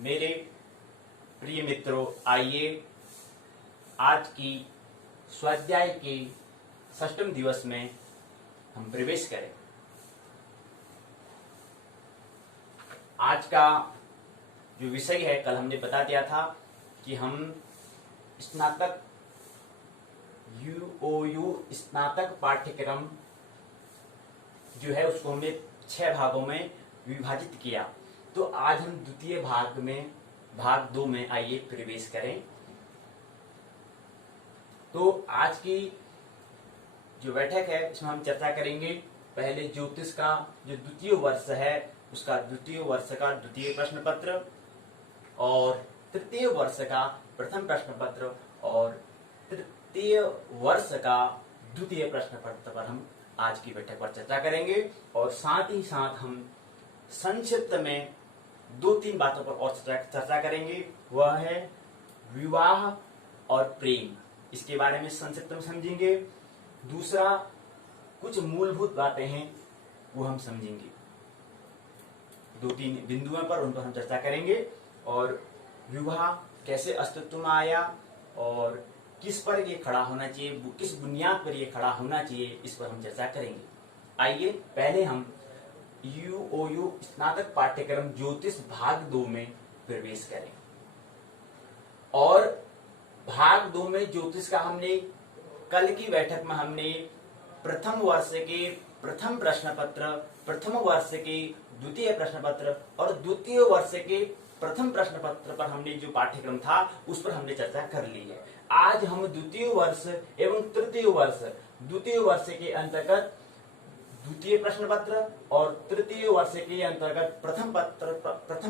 मेरे प्रिय मित्रों, आइए आज की स्वाध्याय के षष्ठम दिवस में हम प्रवेश करें। आज का जो विषय है, कल हमने बता दिया था कि हम स्नातक यूओयू स्नातक पाठ्यक्रम जो है उसको हमने 6 भागों में विभाजित किया। तो आज हम द्वितीय भाग 2 में आइए प्रवेश करें। तो आज की जो बैठक है इसमें हम चर्चा करेंगे पहले ज्योतिष का जो द्वितीय वर्ष है उसका द्वितीय वर्ष का द्वितीय प्रश्न पत्र और तृतीय वर्ष का प्रथम प्रश्न पत्र और तृतीय वर्ष का द्वितीय प्रश्न पत्र पर हम आज की बैठक पर चर्चा करेंगे। और साथ ही साथ हम संक्षिप्त में 2-3 बातों पर और चर्चा करेंगे। वह है विवाह और प्रेम, इसके बारे में संक्षिप्त में समझेंगे। दूसरा, कुछ मूलभूत बातें हैं वो हम समझेंगे। 2-3 बिंदुओं पर उन पर हम चर्चा करेंगे। और विवाह कैसे अस्तित्व में आया और किस पर ये खड़ा होना चाहिए, किस बुनियाद पर ये खड़ा होना चाहिए, इस पर हम चर्चा करेंगे। आइए पहले हम यूओयू स्नातक पाठ्यक्रम ज्योतिष भाग 2 में प्रवेश करें। और भाग 2 में ज्योतिष का हमने कल की बैठक में हमने प्रथम वर्ष के प्रथम प्रश्न पत्र, प्रथम वर्ष के द्वितीय प्रश्न पत्र और द्वितीय वर्ष के प्रथम प्रश्न पत्र पर हमने जो पाठ्यक्रम था उस पर हमने चर्चा कर ली है। आज हम द्वितीय वर्ष एवं तृतीय वर्ष, द्वितीय वर्ष के अंतर्गत द्वितीय प्रश्न पत्र और तृतीय वर्ष के अंतर्गत प्रथम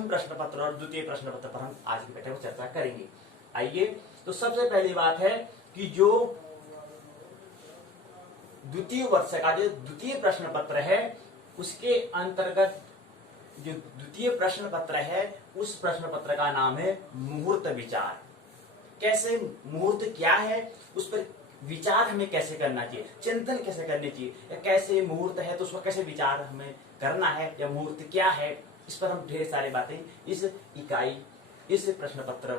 प्रश्न पत्र और द्वितीय प्रश्न पत्र पर हम आज की बैठक में चर्चा करेंगे। आइए, तो सबसे पहली बात है कि जो द्वितीय वर्ष का जो द्वितीय प्रश्न पत्र है उसके अंतर्गत जो द्वितीय प्रश्न पत्र है उस प्रश्न पत्र का नाम है मुहूर्त विचार। कैसे मुहूर्त क्या है, उस पर विचार हमें कैसे करना चाहिए, चिंतन कैसे करनी चाहिए, या कैसे मुहूर्त है तो उसका कैसे विचार हमें करना है, या मुहूर्त क्या है, इस पर हम ढेर सारी बातें इस प्रश्न पत्र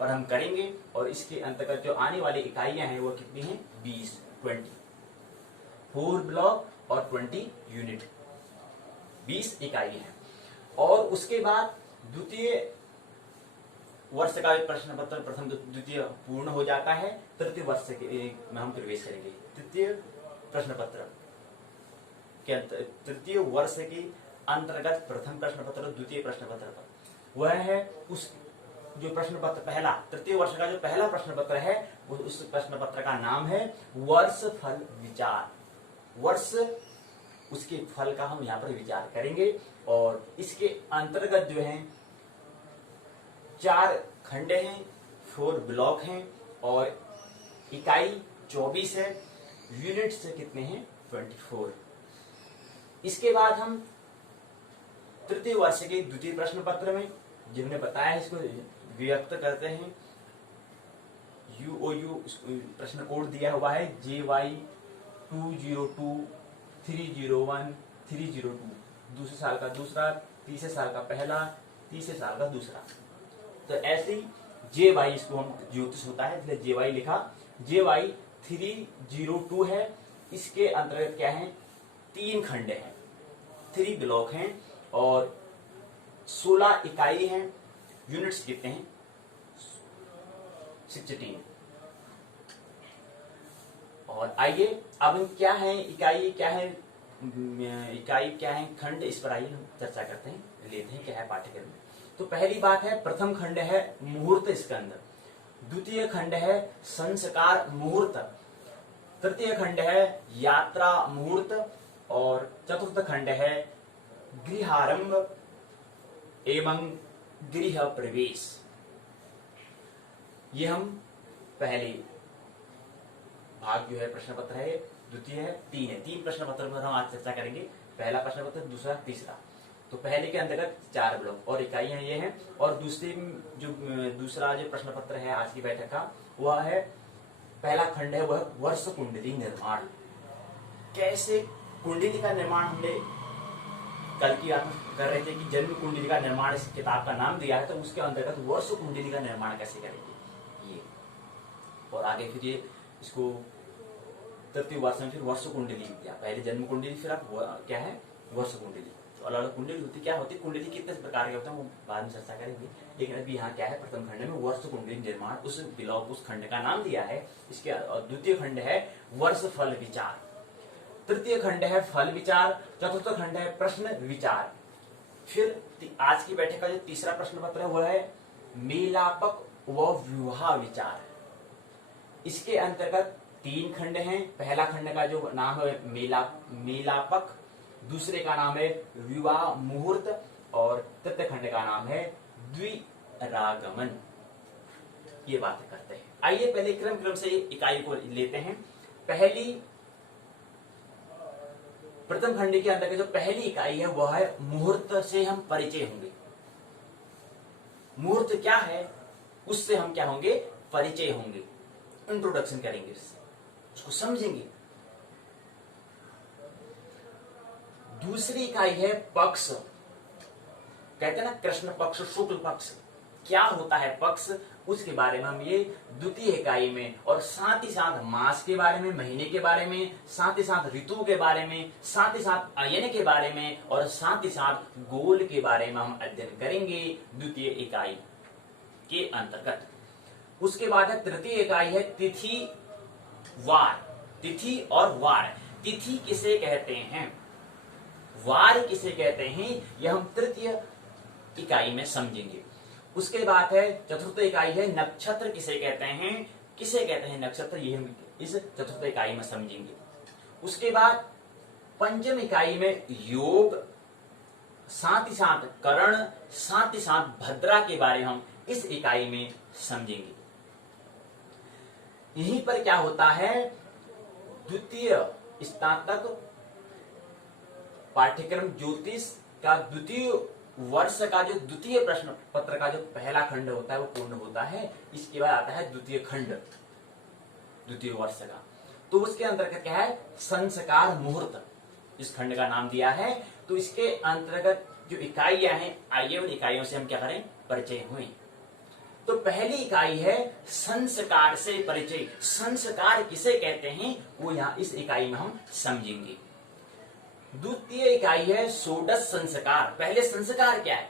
पर हम करेंगे। और इसके अंतर्गत जो आने वाली इकाइयां हैं वो कितनी हैं, 20 4 ब्लॉक और 20 यूनिट, 20 इकाई है। और उसके बाद द्वितीय वर्ष का प्रश्न पत्र प्रथम द्वितीय पूर्ण हो जाता है। तृतीय वर्ष में हम प्रवेश करेंगे तृतीय प्रश्न पत्र के तृतीय वर्ष के अंतर्गत प्रथम प्रश्न पत्र द्वितीय प्रश्न पत्र पर। वह है उस जो प्रश्न पत्र पहला, तृतीय वर्ष का जो पहला प्रश्न पत्र है वो उस प्रश्न पत्र का नाम है वर्ष फल विचार। वर्ष, उसके फल का हम यहाँ पर विचार करेंगे। और इसके अंतर्गत जो है 4 खंड हैं, 4 ब्लॉक हैं और इकाई 24 है, यूनिट से कितने हैं, 24। इसके बाद हम तृतीय वर्ष के द्वितीय प्रश्न पत्र में जिन्होंने बताया इसको व्यक्त करते हैं। यूओयू प्रश्न कोड दिया हुआ है JY 202 301 302, दूसरे साल का दूसरा, तीसरे साल का पहला, तीसरे साल का दूसरा। तो ऐसे ही JY, इसको हम ज्योतिष होता है इसलिए JY लिखा। JY 302 है। इसके अंतर्गत क्या है, 3 खंड हैं, 3 ब्लॉक हैं और 16 इकाई हैं। यूनिट्स कितने हैं, 16। और आइए अब क्या है इकाई, क्या है खंड, इस पर आइए हम चर्चा करते हैं, लेते हैं क्या है पाठ्यक्रम में। तो पहली बात है, प्रथम खंड है मुहूर्त स्कंद, द्वितीय खंड है संस्कार मुहूर्त, तृतीय खंड है यात्रा मुहूर्त और चतुर्थ खंड है गृहारंभ एवं गृह प्रवेश। ये हम पहले भाग जो है प्रश्न पत्र है, द्वितीय है, 3 प्रश्न पत्र पर हम आज चर्चा करेंगे। पहला प्रश्न पत्र, दूसरा, तीसरा। तो पहले के अंतर्गत 4 ब्लॉक और इकाइयां ये हैं। और दूसरा जो प्रश्न पत्र है आज की बैठक का वह है, पहला खंड है वह वर्ष कुंडली निर्माण। कैसे कुंडली का निर्माण हमने कल किया था, कर रहे थे कि जन्म कुंडली का निर्माण इस किताब का नाम दिया है, तो उसके अंतर्गत वर्ष कुंडली का निर्माण कैसे करेंगे ये, और आगे फिर ये इसको तृतीय वर्ष में फिर वर्ष कुंडली दिया, पहले जन्म कुंडली, फिर आप क्या है वर्ष कुंडली। तो अलग अलग कुंडली होती क्या होती, कुंडली कितने प्रकार के होते हैं वो बाद में चर्चा करेंगे, लेकिन अभी यहाँ क्या है प्रथम खंड में वर्ष कुंडली निर्माण उस ब्लॉक उस खंड का नाम दिया है। इसके द्वितीय खंड है वर्ष फल विचार, तृतीय खंड है फल विचार, चतुर्थ खंड है प्रश्न विचार। फिर आज की बैठक का जो तीसरा प्रश्न पत्र है वह है मेलापक व विवाह विचार। इसके अंतर्गत 3 खंड हैं। पहला खंड का जो नाम है मेलापक, दूसरे का नाम है विवाह मुहूर्त, और तृतीय खंड का नाम है द्विरागमन। ये बातें करते हैं। आइए पहले क्रम से इकाई को लेते हैं। प्रथम खंड के अंदर जो पहली इकाई है वह है मुहूर्त से हम परिचय होंगे। मुहूर्त क्या है उससे हम क्या होंगे, परिचय होंगे, इंट्रोडक्शन करेंगे, उसको समझेंगे। दूसरी इकाई है पक्ष, कहते हैं ना कृष्ण पक्ष शुक्ल पक्ष, क्या होता है पक्ष, उसके बारे में हम ये द्वितीय इकाई में, और साथ ही साथ मास के बारे में, महीने के बारे में, साथ ही साथ ऋतु के बारे में, साथ ही साथ अयन के बारे में, और साथ ही साथ गोल के बारे में हम अध्ययन करेंगे द्वितीय इकाई के अंतर्गत। उसके बाद है तृतीय इकाई है तिथि वार, तिथि और वार। तिथि किसे कहते हैं, वार किसे कहते हैं, यह हम तृतीय इकाई में समझेंगे। उसके बाद है चतुर्थ इकाई है नक्षत्र किसे कहते हैं, किसे कहते हैं नक्षत्र, ये हम इस चतुर्थ इकाई में समझेंगे। उसके बाद पंचम इकाई में योग, साथ ही साथ करण, साथ ही साथ भद्रा के बारे में हम इस इकाई में समझेंगे। यहीं पर क्या होता है, द्वितीय स्नातक पाठ्यक्रम ज्योतिष का द्वितीय वर्ष का जो द्वितीय प्रश्न पत्र का जो पहला खंड होता है वो पूर्ण होता है। इसके बाद आता है द्वितीय खंड द्वितीय वर्ष का, तो उसके अंतर्गत क्या है संस्कार मुहूर्त, इस खंड का नाम दिया है। तो इसके अंतर्गत जो इकाइयां हैं, आइए उन इकाइयों से हम क्या करें, परिचय हुए। तो पहली इकाई है संस्कार से परिचय। संस्कार किसे कहते हैं वो यहाँ इस इकाई में हम समझेंगे। द्वितीय इकाई है षोडश संस्कार। पहले संस्कार क्या है,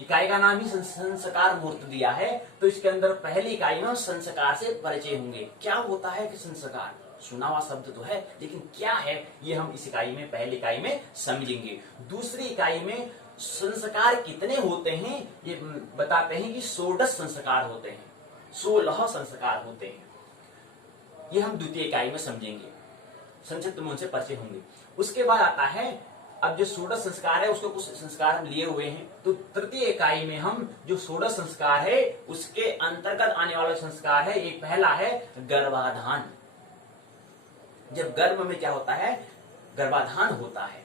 इकाई का नाम ही संस्कार मुहूर्त दिया है, तो इसके अंदर पहली इकाई में संस्कार से परिचय होंगे। क्या होता है कि संस्कार, सुना हुआ शब्द तो है लेकिन क्या है ये हम इस इकाई में, पहली इकाई में समझेंगे। दूसरी इकाई में संस्कार कितने होते हैं ये बताते हैं कि षोडश संस्कार होते हैं, 16 संस्कार होते हैं। ये हम द्वितीय इकाई में समझेंगे, संक्षिप्त में उनसे परिचय होंगे। उसके बाद आता है अब जो षोडश संस्कार है उसको कुछ संस्कार हम लिए हुए हैं, तो तृतीय इकाई में हम जो षोडश संस्कार है उसके अंतर्गत आने वाला संस्कार है, एक पहला है गर्भाधान। जब गर्भ में क्या होता है, गर्भाधान होता है,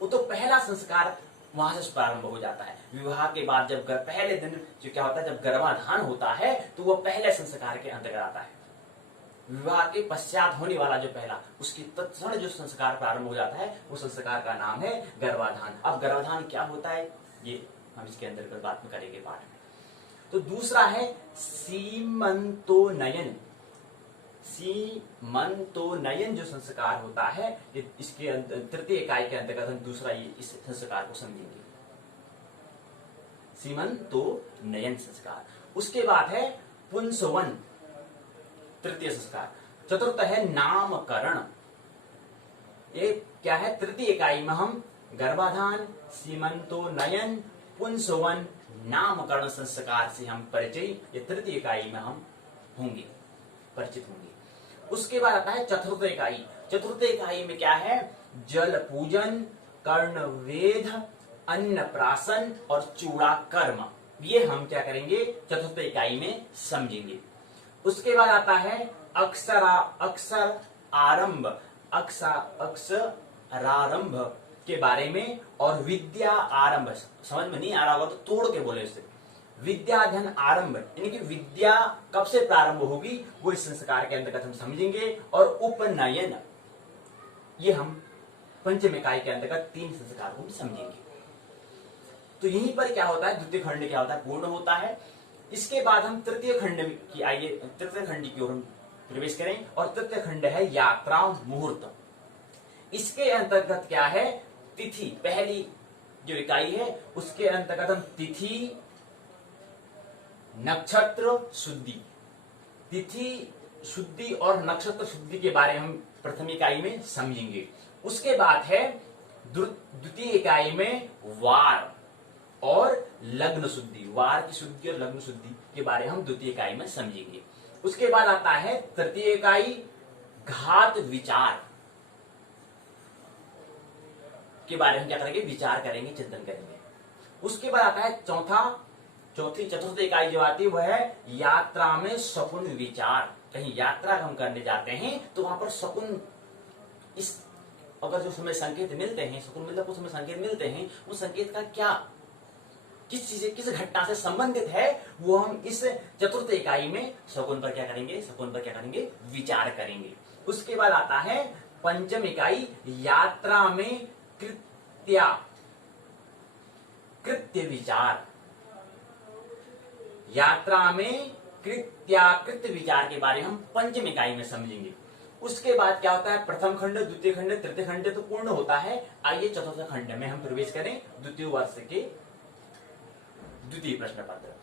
वो तो पहला संस्कार वहां से प्रारंभ हो जाता है। विवाह के बाद जब पहले दिन जो क्या होता है, जब गर्भाधान होता है तो वो पहले संस्कार के अंतर्गत आता है। विवाह के पश्चात होने वाला जो पहला, उसकी तत्क्षण जो संस्कार प्रारंभ हो जाता है वो संस्कार का नाम है गर्भाधान। अब गर्भाधान क्या होता है ये हम इसके अंदर बात में करेंगे पाठ में। तो दूसरा है सीमंतोनयन। सीमंतोनयन जो संस्कार होता है इसके तृतीय इकाई के अंतर्गत हम दूसरा ये इस संस्कार को समझेंगे, सीमंतोनयन संस्कार। उसके बाद है पुंसवन, तृतीय संस्कार। चतुर्थ है नामकरण। ये क्या है, तृतीय इकाई में हम गर्भाधान, सीमंतोनयन, पुंसवन, नामकरण संस्कार से हम परिचय ये तृतीय इकाई में हम होंगे, परिचित होंगे। उसके बाद आता है चतुर्थ इकाई। चतुर्थ इकाई में क्या है, जल पूजन, कर्णवेध, अन्नप्राशन और चूड़ा कर्म, ये हम क्या करेंगे चतुर्थ इकाई में समझेंगे। उसके बाद आता है अक्षर आरंभ, अक्षरारंभ के बारे में, और विद्या आरंभ। समझ में नहीं आ रहा होगा तो तोड़ के बोले इसे, विद्याधन आरंभ, यानी कि विद्या कब से प्रारंभ होगी वो इस संस्कार के अंतर्गत हम समझेंगे। और उपनयन, ये हम पंचम इकाई के अंतर्गत 3 संस्कार को समझेंगे। तो यहीं पर क्या होता है, द्वितीय खंड क्या होता है, पूर्ण होता है। इसके बाद हम तृतीय खंड की आइए तृतीय खंड की ओर हम प्रवेश करें, और तृतीय खंड है यात्रा मुहूर्त। इसके अंतर्गत क्या है, तिथि, पहली जो इकाई है उसके अंतर्गत हम तिथि नक्षत्र शुद्धि, तिथि शुद्धि और नक्षत्र शुद्धि के बारे में हम प्रथम इकाई में समझेंगे। उसके बाद है द्वितीय इकाई में वार और लग्न शुद्धि, वार की शुद्धि और लग्न शुद्धि के बारे में हम द्वितीय इकाई में समझेंगे। उसके बाद आता है तृतीय इकाई घात विचार के बारे में क्या करेंगे, विचार करेंगे, चिंतन करेंगे। उसके बाद आता है चतुर्थ इकाई जो आती है वह है यात्रा में शकुन विचार। कहीं यात्रा हम करने जाते हैं तो वहां पर शकुन, इस अगर जो हमें संकेत मिलते हैं, शकुन मतलब कुछ हमें संकेत मिलते हैं, उस संकेत का क्या, किस चीज किस घटना से संबंधित है, वो हम इस चतुर्थ इकाई में शकुन पर क्या करेंगे, विचार करेंगे। उसके बाद आता है पंचम इकाई यात्रा में कृत्य विचार, यात्रा में कृत्याकृत विचार के बारे में हम पंचम इकाई में समझेंगे। उसके बाद क्या होता है, प्रथम खंड, द्वितीय खंड, तृतीय खंड तो पूर्ण होता है। आइए चतुर्थ खंड में हम प्रवेश करें, द्वितीय वर्ष के द्वितीय प्रश्न पत्र।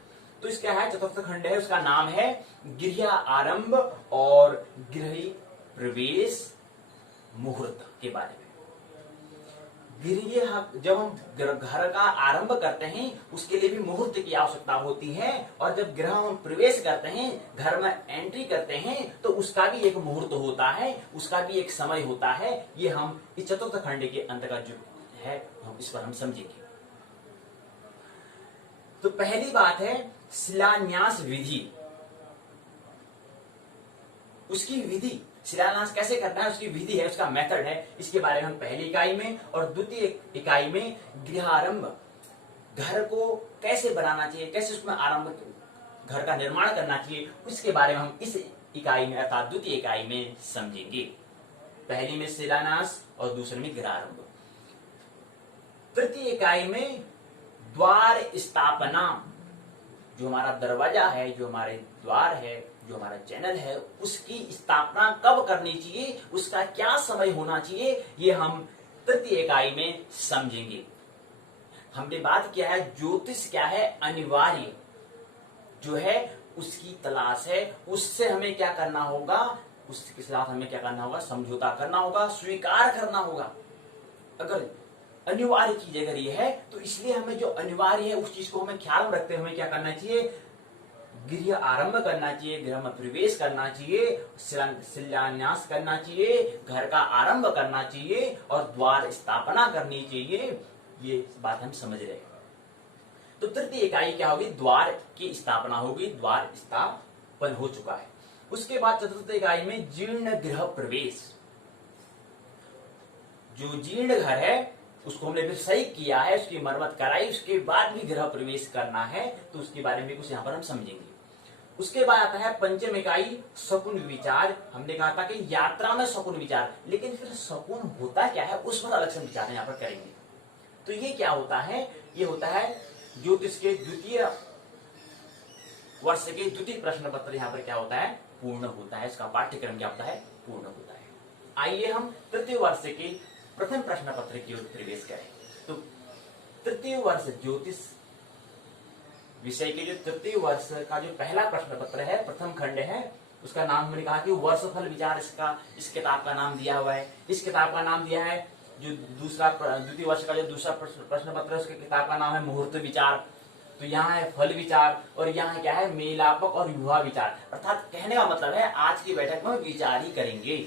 तो इसका है चतुर्थ खंड है, उसका नाम है गृह आरंभ और गृह प्रवेश मुहूर्त के बारे में। गृह, जब हम घर का आरंभ करते हैं उसके लिए भी मुहूर्त की आवश्यकता होती है, और जब गृह हम प्रवेश करते हैं, घर में एंट्री करते हैं, तो उसका भी एक मुहूर्त होता है, उसका भी एक समय होता है। ये हम इस चतुर्थ खंड के अंतर्गत जो है हम इस पर हम समझेंगे। तो पहली बात है शिलान्यास विधि, उसकी विधि, शिलान्यास कैसे करना है उसकी विधि है, उसका मेथड है, इसके बारे में हम पहली इकाई में, और द्वितीय इकाई में गृहारंभ, घर को कैसे बनाना चाहिए, कैसे उसमें आरंभ, घर का निर्माण करना चाहिए, उसके बारे में हम इस इकाई में अर्थात द्वितीय इकाई में समझेंगे। पहली में शिलान्यास और दूसरे में गृहारंभ। तृतीय इकाई में द्वार स्थापना, जो हमारा दरवाजा है, जो हमारे द्वार है, जो हमारा चैनल है, उसकी स्थापना कब करनी चाहिए, उसका क्या समय होना चाहिए, ये हम तृतीय इकाई में समझेंगे। हमने बात किया है ज्योतिष क्या है, अनिवार्य जो है उसकी तलाश है, उससे हमें क्या करना होगा, उसके साथ हमें क्या करना होगा, समझौता करना होगा, स्वीकार करना होगा। अगर अनिवार्य चीज अगर ये है तो इसलिए हमें जो अनिवार्य है उस चीज को हमें ख्याल में रखते हुए हमें क्या करना चाहिए, गृह आरंभ करना चाहिए, गृह में प्रवेश करना चाहिए, शिलान्यास करना चाहिए, घर का आरंभ करना चाहिए और द्वार स्थापना करनी चाहिए। ये बात हम समझ रहे हैं। तो तृतीय इकाई क्या होगी, द्वार की स्थापना होगी, द्वार स्थापन हो चुका है। उसके बाद चतुर्थ इकाई में जीर्ण गृह प्रवेश, जो जीर्ण घर है उसको हमने फिर सही किया है, उसकी मरम्मत कराई, उसके बाद भी गृह प्रवेश करना है, तो उसके बारे में कुछ यहाँ पर हम समझेंगे। उसके बाद आता है पंचम इकाई शकुन विचार। हमने कहा था कि यात्रा में शकुन विचार, लेकिन फिर शकुन होता क्या है उस पर अलग से विचार यहाँ पर करेंगे। तो ये क्या होता है, ये होता है ज्योतिष के द्वितीय वर्ष के द्वितीय प्रश्न पत्र यहाँ पर क्या होता है, पूर्ण होता है, इसका पाठ्यक्रम क्या होता है, पूर्ण होता है। आइए हम तृतीय वर्ष के प्रथम प्रश्न पत्र की ओर प्रवेश करें। तो तृतीय वर्ष ज्योतिष विषय के जो तृतीय वर्ष का जो पहला प्रश्न पत्र है, प्रथम खंड है, उसका नाम हमने कहा कि वर्षफल विचार, इस किताब का नाम दिया हुआ है। इस किताब का नाम दिया है जो द्वितीय वर्ष का जो दूसरा प्रश्न पत्र है उसके किताब का नाम है मुहूर्त विचार। तो यहाँ है फल विचार और यहाँ क्या है मेलापक और युवा विचार। अर्थात कहने का मतलब है आज की बैठक में विचार ही करेंगे,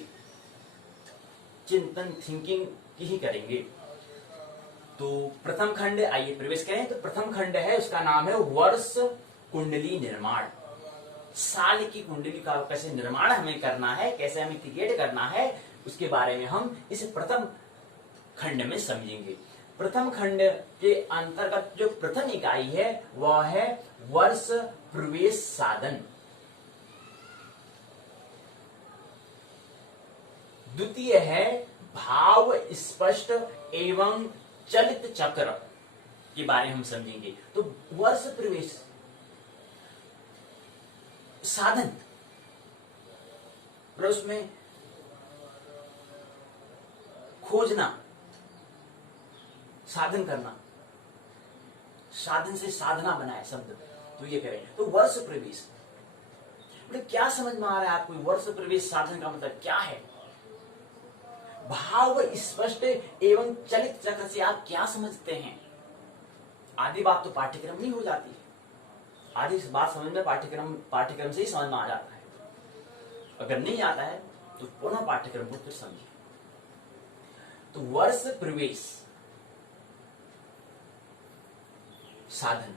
चिंतन थिंकिंग की ही करेंगे। तो प्रथम खंड आइए प्रवेश करें। तो प्रथम खंड है उसका नाम है वर्ष कुंडली निर्माण। साल की कुंडली का कैसे निर्माण हमें करना है, कैसे हमें क्रिएट करना है, उसके बारे में हम इस प्रथम खंड में समझेंगे। प्रथम खंड के अंतर्गत जो प्रथम इकाई है वह है वर्ष प्रवेश साधन। द्वितीय है भाव स्पष्ट एवं चलित चक्र। के बारे में हम समझेंगे। तो वर्ष प्रवेश साधन, उसमें खोजना, साधन करना, साधन से साधना बनाए शब्द, तो ये करें। तो वर्ष प्रवेश मतलब क्या समझ में आ रहा है आपको? वर्ष प्रवेश साधन का मतलब क्या है? भाव स्पष्ट एवं चलित चक्र से आप क्या समझते हैं? आधी बात तो पाठ्यक्रम में हो जाती है, आधी बात समझ में पाठ्यक्रम से ही समझ में आ जाता है। अगर नहीं आता है तो पुनः पाठ्यक्रम को फिर समझिए। तो वर्ष प्रवेश साधन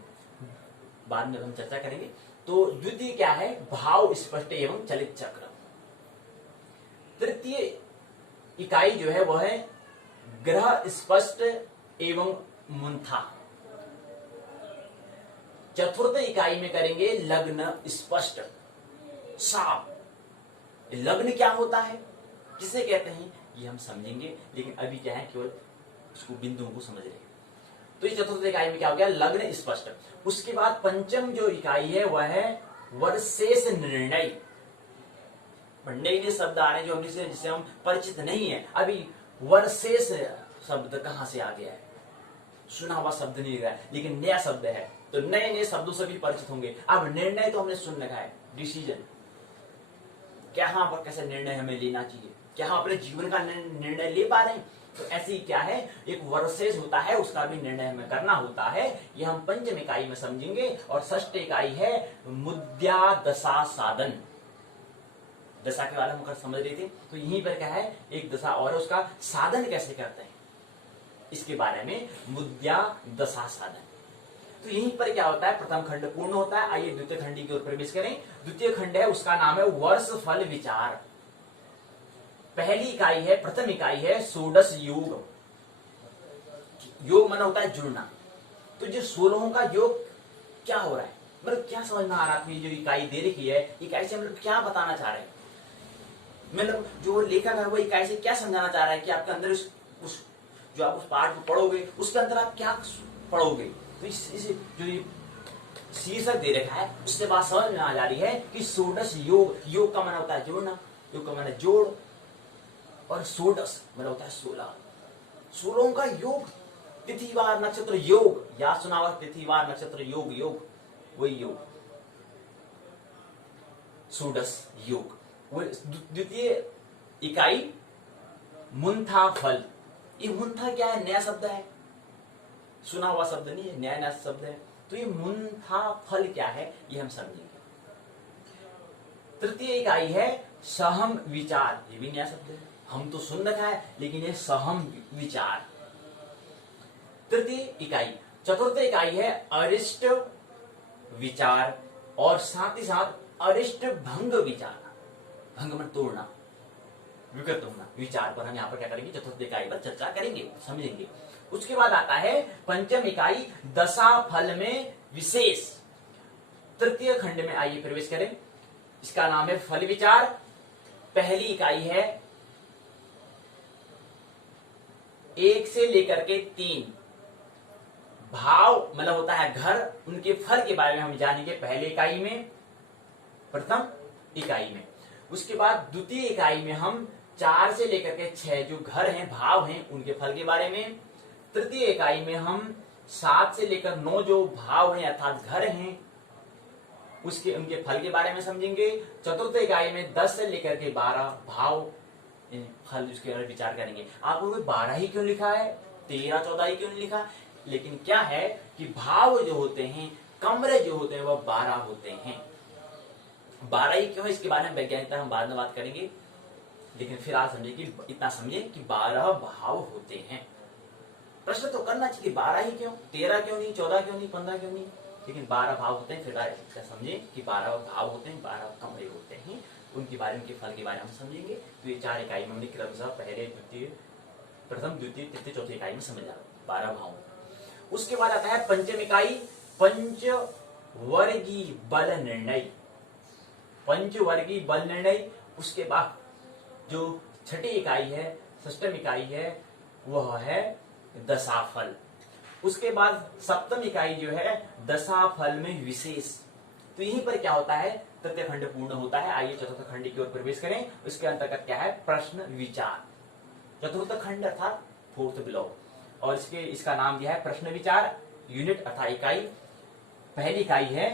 बाद में हम चर्चा करेंगे। तो द्वितीय क्या है? भाव स्पष्ट एवं चलित चक्र। तृतीय इकाई जो है वह है ग्रह स्पष्ट एवं मुंथा। चतुर्थ इकाई में करेंगे लग्न स्पष्ट साफ। लग्न क्या होता है, किसे कहते हैं, ये हम समझेंगे, लेकिन अभी क्या है केवल उसको बिंदुओं को समझ रहे हैं। तो ये चतुर्थ इकाई में क्या हो गया? लग्न स्पष्ट। उसके बाद पंचम जो इकाई है वह है वर्षेश निर्णय। नए नए शब्द आ रहे हैं जो जिससे हम परिचित नहीं है। अभी वर्षेश शब्द कहां से आ गया है? सुना हुआ शब्द नहीं रहा है, लेकिन नया शब्द है, तो नए नए शब्दों से भी परिचित होंगे। अब निर्णय तो हमने सुन रखा है, डिसीजन, क्या हाँ पर कैसे निर्णय हमें लेना चाहिए, क्या हम अपने जीवन का निर्णय ले पा रहे हैं? तो ऐसे ही क्या है, एक वर्षेश होता है, उसका भी निर्णय हमें करना होता है। ये हम पंचम इकाई में समझेंगे। और षष्ठ इकाई है मुद्या दशा साधन। दशा के बारे में हम समझ रहे थे, तो यहीं पर क्या है, एक दशा और है, उसका साधन कैसे करते हैं इसके बारे में मुद्या दशा साधन। तो यहीं पर क्या होता है, प्रथम खंड पूर्ण होता है। आइए द्वितीय खंड की ओर प्रवेश करें। द्वितीय खंड है, उसका नाम है वर्ष फल विचार। पहली इकाई है, प्रथम इकाई है षोडश योग। योग माना होता है जुड़ना। तो जो 16 का योग क्या हो रहा है, मतलब क्या समझ में आ रहा है? जो इकाई दे रखी है, इकाई से मतलब क्या बताना चाह रहे हैं, मतलब जो लेखक है वो इकाई से क्या समझाना चाह रहा है कि आपके अंदर उस जो आप उस पाठ को पढ़ोगे उसके अंदर आप क्या पढ़ोगे। तो इस जो शीर्षक दे रखा है उससे बात समझ में आ जा रही है कि षोडश योग। योग का माना होता है जोड़ना, योग का माना जोड़, और षोडश माना होता है 16। 16 का योग, तिथिवार नक्षत्र योग, या सुना हुआ तिथिवार नक्षत्र योग, योग वही योग, षोडश योग। वो द्वितीय इकाई मुंथा फल। ये मुंथा क्या है? नया शब्द है, सुना हुआ शब्द नहीं है, नया नया शब्द है। तो ये मुंथा फल क्या है ये हम समझेंगे। तृतीय इकाई है सहम विचार। ये भी नया शब्द है, हम तो सुन रखा है, लेकिन ये सहम विचार तृतीय इकाई। चतुर्थ इकाई है अरिष्ट विचार, और साथ ही साथ अरिष्ट भंग विचार। भंग में तोड़ना, विकृत होना, विचार पर हम यहाँ पर क्या करेंगे, चतुर्थ इकाई पर चर्चा करेंगे, समझेंगे। उसके बाद आता है पंचम इकाई दशा फल में विशेष। तृतीय खंड में आइए प्रवेश करें। इसका नाम है फल विचार। पहली इकाई है 1 से लेकर के 3 भाव, मतलब होता है घर, उनके फल के बारे में हम जानेंगे पहली इकाई में, प्रथम इकाई में। उसके बाद द्वितीय इकाई में हम 4 से लेकर के 6 जो घर हैं, भाव हैं, उनके फल के बारे में। तृतीय इकाई में हम 7 से लेकर 9 जो भाव हैं अर्थात घर हैं, उसके उनके फल के बारे में समझेंगे। चतुर्थ इकाई में 10 से लेकर के 12 भाव फल, उसके बारे में विचार करेंगे। आप लोगों ने 12 ही क्यों लिखा है, 13 14 ही क्यों नहीं लिखा? लेकिन क्या है कि भाव जो होते हैं, कमरे जो होते हैं, वह 12 होते हैं। 12 ही क्यों, इसके बारे में वैज्ञानिकता हम बाद में बात करेंगे, लेकिन फिर आप समझे कि इतना समझे कि 12 भाव होते हैं। प्रश्न तो करना चाहिए 12 ही क्यों, 13 क्यों नहीं, 14 क्यों नहीं, 15 क्यों नहीं, लेकिन 12 भाव होते हैं। फिर समझे कि 12 भाव होते हैं, 12 कमरे होते हैं, उनके बारे में, उनके फल के बारे में हम समझेंगे। तो ये 4 इकाई में हमने क्रमशः पहले द्वितीय, प्रथम द्वितीय तृतीय चौथी इकाई में समझा 12 भाव। उसके बाद आता है पंचम इकाई पंचवर्गीय बल निर्णय। पंचवर्गीय बल निर्णय। उसके बाद जो छठी इकाई है, षष्टम इकाई है, वह है दशाफल। उसके बाद सप्तम इकाई जो है दशा फल में विशेष। तो यहीं पर क्या होता है, तृतीय खंड पूर्ण होता है। आइए चतुर्थ खंड की ओर प्रवेश करें। उसके अंतर्गत क्या है, प्रश्न विचार। चतुर्थ खंड अर्थात फोर्थ ब्लॉक, और इसका नाम दिया है प्रश्न विचार। यूनिट अर्थात इकाई, पहली इकाई है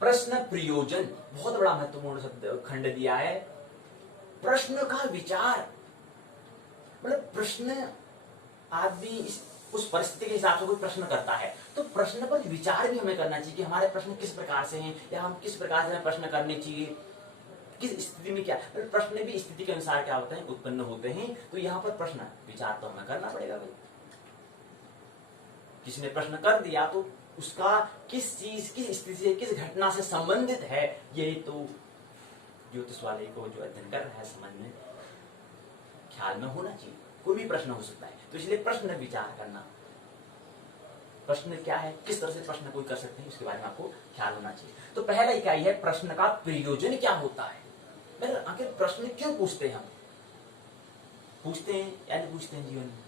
प्रश्न प्रयोजन। बहुत बड़ा महत्वपूर्ण खंड दिया है। प्रश्न का विचार मतलब प्रश्न आदमी उस परिस्थिति के हिसाब से कोई प्रश्न करता है, तो प्रश्न पर विचार भी हमें करना चाहिए कि हमारे प्रश्न किस प्रकार से हैं, या हम किस प्रकार से हमें प्रश्न करने चाहिए, किस स्थिति में क्या। प्रश्न भी स्थिति के अनुसार क्या होते हैं, उत्पन्न होते हैं। तो यहाँ पर प्रश्न विचार तो हमें करना पड़ेगा भाई। किसी ने प्रश्न कर दिया तो उसका किस चीज, किस स्थिति से, किस घटना से संबंधित है, ये तो ज्योतिष वाले को जो अध्ययन कर रहा है समझ में, ख्याल में होना चाहिए। कोई भी प्रश्न हो सकता है, तो इसलिए प्रश्न विचार करना। प्रश्न क्या है, किस तरह से प्रश्न कोई कर सकते हैं, उसके बारे में आपको ख्याल होना चाहिए। तो पहला इकाई है प्रश्न का प्रयोजन क्या होता है। आखिर प्रश्न क्यों पूछते हैं हम, पूछते हैं या नहीं पूछते हैं जीवन में?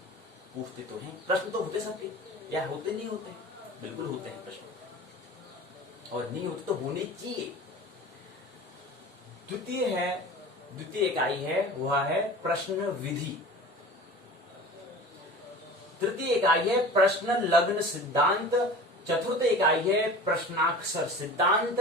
पूछते तो हैं। प्रश्न तो होते सबके, या होते नहीं होते? बिल्कुल होते हैं प्रश्न, और नहीं होते तो होने चाहिए। द्वितीय इकाई है वह है प्रश्न विधि। तृतीय इकाई है प्रश्न लग्न सिद्धांत। चतुर्थ इकाई है प्रश्नाक्षर सिद्धांत।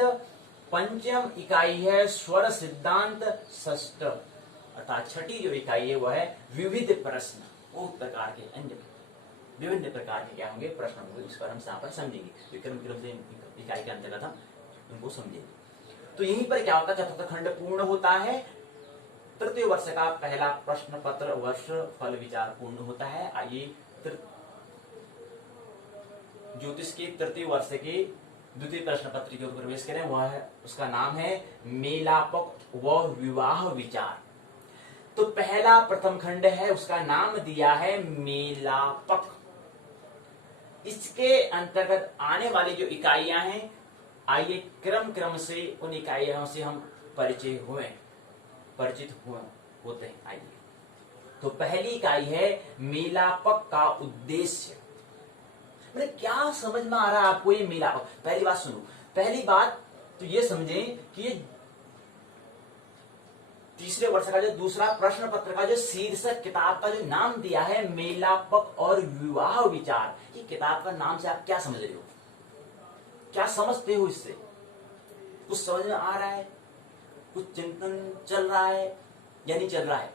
पंचम इकाई है स्वर सिद्धांत। षष्ठ अर्थात छठी जो इकाई है वह है विविध प्रश्न। बहुत प्रकार के अन्य विभिन्न प्रकार के क्या होंगे, प्रश्न होंगे। इस पर हम यहाँ पर समझेंगे, विक्रम से इकाई के अंतर्गत हम उनको समझेंगे। तो यहीं पर क्या होता है, चतुर्थ खंड पूर्ण होता है। तृतीय वर्ष का पहला प्रश्न पत्र वर्ष फल विचार पूर्ण होता है। आइए ज्योतिष के तृतीय वर्ष के द्वितीय प्रश्न पत्र की ओर प्रवेश करें। वह है, उसका नाम है मेलापक व विवाह विचार। तो पहला प्रथम खंड है, उसका नाम दिया है मेलापक। इसके अंतर्गत आने वाली जो इकाइयां हैं, आइए क्रम से उन इकाइयों से हम परिचित होते हैं। आइए, तो पहली इकाई है मेलापक का उद्देश्य। मतलब क्या समझ में आ रहा है आपको ये मेलापक? पहली बात सुनो, पहली बात तो ये समझें कि ये तीसरे वर्ष का जो दूसरा प्रश्न पत्र का जो शीर्षक किताब का जो नाम दिया है मेलापक और विवाह विचार, ये किताब का नाम से आप क्या समझ रहे हो, क्या समझते हो इससे? कुछ समझ में आ रहा है? कुछ चिंतन चल रहा है या नहीं चल रहा है?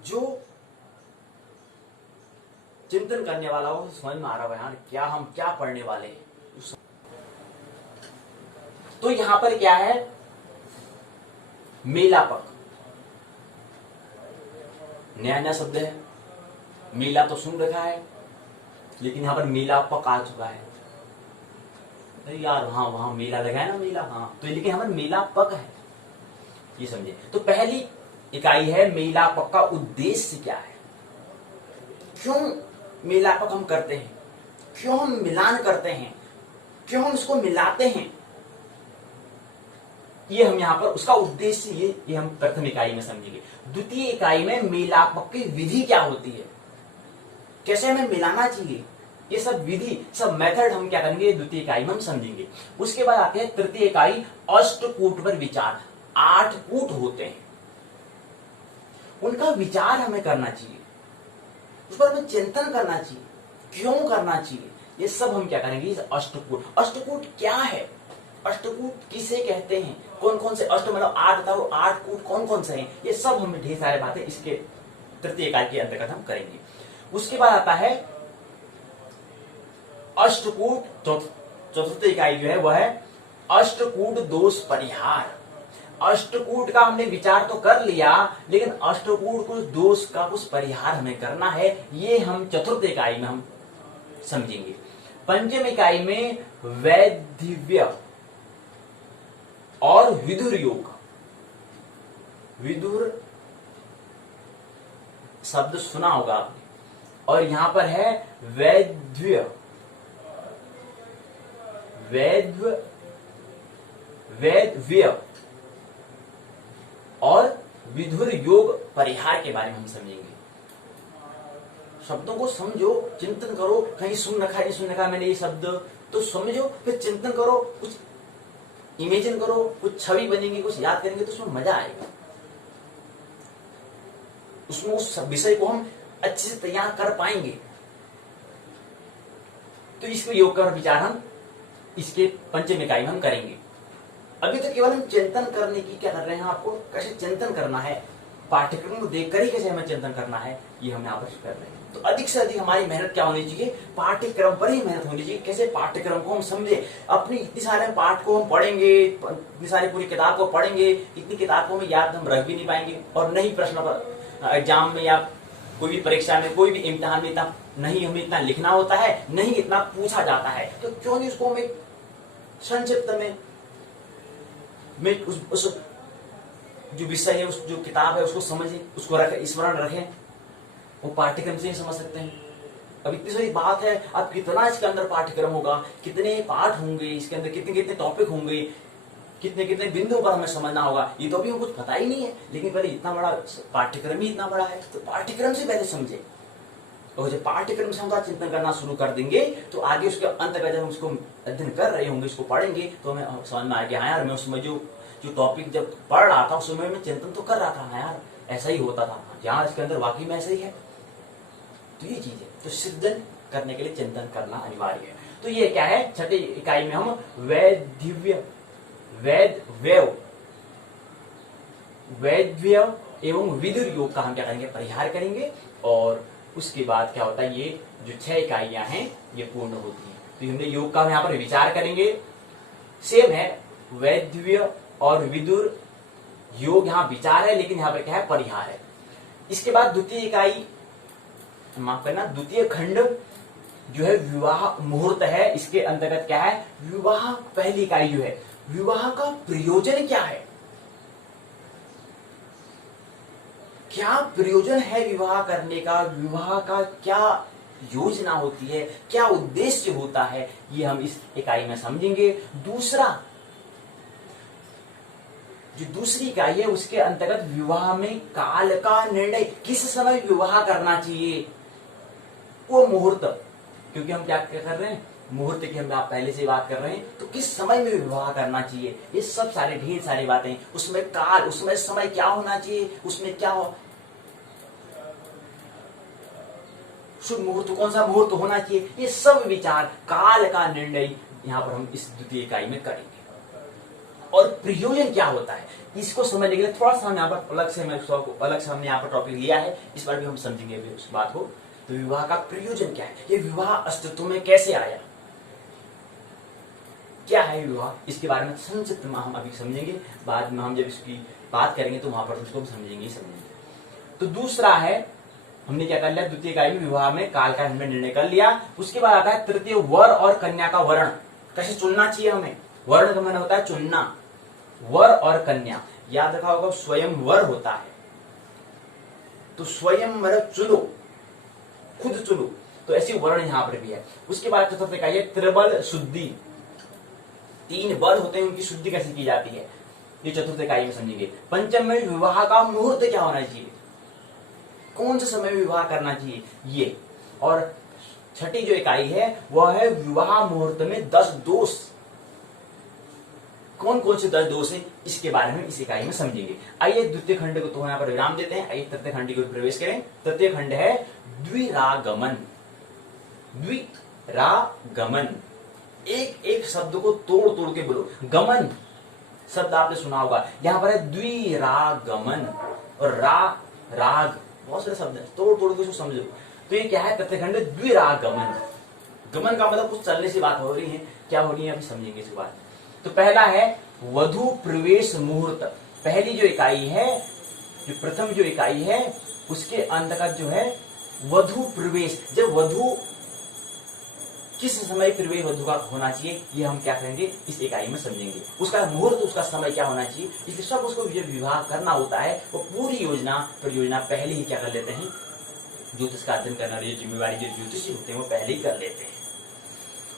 जो चिंतन करने वाला हो समझ में आ रहा है क्या हम क्या पढ़ने वाले हैं। तो यहां पर क्या है, मेलापक नया शब्द है। मेला तो सुन रखा है, लेकिन यहां पर मेलापक आ चुका है। अरे यार वहां मेला लगा है ना, मेला, हाँ, तो लेकिन यहां पर मेलापक है, ये समझे। तो पहली इकाई है मेलापक का उद्देश्य क्या है, क्यों मेलापक हम करते हैं, क्यों हम मिलान करते हैं, क्यों हम इसको मिलाते हैं, ये हम यहाँ पर उसका उद्देश्य ये हम प्रथम इकाई में समझेंगे। द्वितीय इकाई में मेलापक की विधि क्या होती है, कैसे हमें मिलाना चाहिए, ये सब विधि, सब मेथड हम क्या करेंगे द्वितीय इकाई में हम समझेंगे। उसके बाद आते हैं तृतीय इकाई अष्टकूट पर विचार। 8 कूट होते हैं, उनका विचार हमें करना चाहिए, उस पर हमें चिंतन करना चाहिए, क्यों करना चाहिए, ये सब हम क्या करेंगे। अष्टकूट, अष्टकूट क्या है, अष्टकूट किसे कहते हैं, कौन कौन से अष्ट मतलब 8 बताओ, 8 कूट कौन कौन से हैं, ये सब हमें ढेर सारी बातें इसके तृतीय इकाई के अंतर्गत हम करेंगे। उसके बाद आता है अष्टकूट, चतुर्थ इकाई जो है वह है अष्टकूट दोष परिहार। अष्टकूट का हमने विचार तो कर लिया, लेकिन अष्टकूट कुछ दोष का कुछ परिहार हमें करना है, ये हम चतुर्थ इकाई में हम समझेंगे। पंचम इकाई में वैधव्य और विधुर योग। विधुर शब्द सुना होगा आपने, और यहां पर है वैधव्य, वैधव्य और विधुर योग परिहार के बारे में हम समझेंगे। शब्दों को समझो, चिंतन करो, कहीं सुन रखा है मैंने ये शब्द, तो समझो, फिर चिंतन करो, कुछ इमेजिन करो, कुछ छवि बनेगी, कुछ याद करेंगे तो उसमें मजा आएगा। उसमें उस विषय को हम अच्छे से तैयार कर पाएंगे। तो इसको योग का विचार हम इसके पंचम इकाई में हम करेंगे। अभी तो केवल हम चिंतन करने की क्या कर रहे हैं, आपको कैसे चिंतन करना है, पाठ्यक्रम को देखकर ही कैसे हमें चिंतन करना है, ये हम यहाँ पर कर रहे हैं। तो अधिक से अधिक हमारी मेहनत क्या होनी चाहिए, पाठ्यक्रम पर ही मेहनत होनी चाहिए। कैसे पाठ्यक्रम को हम समझे, अपनी इतनी सारे पाठ को हम पढ़ेंगे, इतनी सारी पूरी किताब को पढ़ेंगे, इतनी किताब को हम याद हम रख भी नहीं पाएंगे, और नहीं प्रश्न पर एग्जाम में या कोई भी परीक्षा में, कोई भी इम्तिहान में इतना नहीं हमें इतना लिखना होता है, नहीं इतना पूछा जाता है, तो क्यों नहीं उसको हमें संक्षिप्त में उस जो विषय है, उस जो किताब है उसको समझें, उसको रखें, स्मरण रखें। वो पाठ्यक्रम से ही समझ सकते हैं। अब इतनी सारी बात है, अब कितना इसके अंदर पाठ्यक्रम होगा, कितने पाठ होंगे इसके अंदर, कितने कितने टॉपिक होंगे, कितने कितने बिंदुओं पर हमें समझना होगा, ये तो अभी हमको कुछ पता ही नहीं है। लेकिन पहले इतना बड़ा पाठ्यक्रम ही इतना बड़ा है, तो पाठ्यक्रम से पहले समझे, और जब पाठ्यक्रम से हम चिंतन करना शुरू कर देंगे तो आगे उसके अंत का जब हम उसको अध्ययन कर रहे होंगे, इसको पढ़ेंगे, तो हमें समझ में आ गया, हाँ यार मैं उसमें जो टॉपिक जब पढ़ रहा था उस समय में चिंतन तो कर रहा था, हाँ यार ऐसा ही होता था, यहाँ इसके अंदर वाकई में ऐसा ही है। तो ये चीज है, तो सृजन करने के लिए चिंतन करना अनिवार्य है। तो ये क्या है, छठी इकाई में हम वैधव्य एवं विदुर योग का हम क्या करेंगे, परिहार करेंगे। और उसके बाद क्या होता है, ये जो 6 इकाइयां हैं ये पूर्ण होती हैं। तो हमने योग का हम यहाँ पर विचार करेंगे, सेम है, वैधव्य और विदुर योग यहाँ विचार है, लेकिन यहाँ पर क्या है, परिहार है। इसके बाद द्वितीय इकाई, माफ करना, द्वितीय खंड जो है विवाह मुहूर्त है। इसके अंतर्गत क्या है, विवाह, पहली इकाई जो है विवाह का प्रयोजन क्या है, क्या प्रयोजन है विवाह करने का, विवाह का क्या योजना होती है, क्या उद्देश्य होता है, ये हम इस इकाई में समझेंगे। दूसरा जो दूसरी इकाई है उसके अंतर्गत विवाह में काल का निर्णय, किस समय विवाह करना चाहिए, वो मुहूर्त, क्योंकि हम क्या कर रहे हैं, मुहूर्त की हम पहले से बात कर रहे हैं, तो किस समय में विवाह करना चाहिए, ये सब सारे ढेर सारी बातें, उसमें काल, उसमें समय क्या होना चाहिए, उसमें क्या हो, शुभ मुहूर्त कौन सा मुहूर्त होना चाहिए, ये सब विचार, काल का निर्णय यहाँ पर हम इस द्वितीय इकाई में करेंगे। और प्रयोजन क्या होता है, इसको समझने के लिए थोड़ा सा हम यहाँ पर अलग से हमने यहाँ पर टॉपिक लिया है, इस बार भी हम समझेंगे अभी उस बात को। तो विवाह का प्रयोजन क्या है, ये विवाह अस्तित्व में कैसे आया, क्या है विवाह, इसके बारे में संक्षिप्त में हम अभी समझेंगे, बाद में हम जब इसकी बात करेंगे तो वहां पर उसको समझेंगे। तो दूसरा है, हमने क्या कर लिया, द्वितीय इकाई में विवाह में काल का निर्णय कर लिया। उसके बाद आता है तृतीय, वर और कन्या का वर्ण, कैसे चुनना चाहिए हमें, वर्ण का माने होता है चुनना, वर और कन्या, याद रखा होगा स्वयं वर होता है, तो स्वयं मतलब चुनो, खुद चुनो, तो ऐसी वर्ण यहां पर भी है। उसके बाद चतुर्थ इकाई है त्रिबल शुद्धि, 3 बल होते हैं, उनकी शुद्धि कैसे की जाती है, ये चतुर्थ इकाई में समझेंगे। पंचम में विवाह का मुहूर्त क्या होना चाहिए, कौन से समय में विवाह करना चाहिए ये। और छठी जो इकाई है वह है विवाह मुहूर्त में 10 दोष, कौन कौन से 10 दोष है, इसके बारे में इस इकाई में समझेंगे। आइए द्वितीय खंड को तो यहाँ पर विराम देते हैं, आइए तृतीय खंड को प्रवेश करें। तृतीय खंड है द्विरागमन, द्विरागमन, एक एक शब्द को तोड़ तोड़ के बोलो। गमन शब्द आपने सुना होगा, यहां पर है द्विरागमन, और राग बहुत सारे शब्द है, तोड़ तोड़ के उसको समझो। तो ये क्या है, तृतीय खंड द्विरागमन, गमन का मतलब कुछ चलने से बात हो रही है, क्या हो रही है अभी समझेंगे इस बात। तो पहला है वधु प्रवेश मुहूर्त, पहली जो इकाई है, जो प्रथम जो इकाई है उसके अंतर्गत जो है वधु प्रवेश, जब वधु किस समय प्रवेश वधु का होना चाहिए, ये हम क्या करेंगे इस इकाई में समझेंगे। उसका मुहूर्त, उसका समय क्या होना चाहिए, इसलिए सब उसको जब विवाह करना होता है वो पूरी योजना परियोजना पहले ही क्या कर लेते हैं, ज्योतिष का अध्ययन करना, जो जिम्मेवारी जो ज्योतिषी होते हैं वो पहले ही कर लेते हैं,